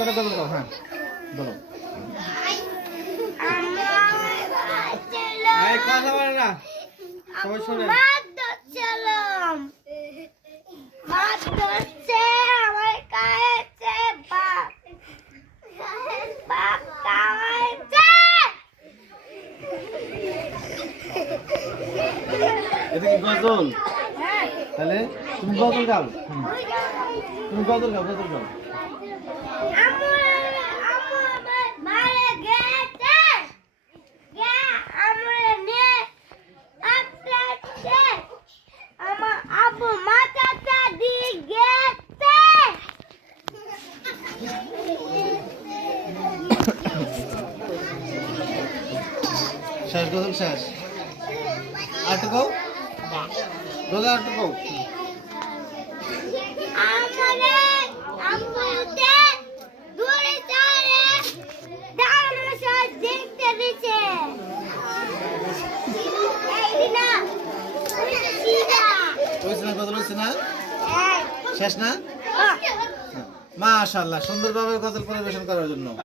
একটা গজল গাও। হ্যাঁ বলো। এই কথা বলে না, সবাই শুনে। মাছ ধরছিলাম, মাছ ধরছে আমার কাছে বাপ, বাপ খাওয়াইছে। এটা কি গজল? তাহলে তুমি গজল গাও। তুমি গজল গাও, গজল গাও। শেষ গজল শেষ। আটকো গজল আটকো। গজল হচ্ছে না, শেষ না? মাশাআল্লাহ, সুন্দরভাবে গজল পরিবেশন করার জন্য।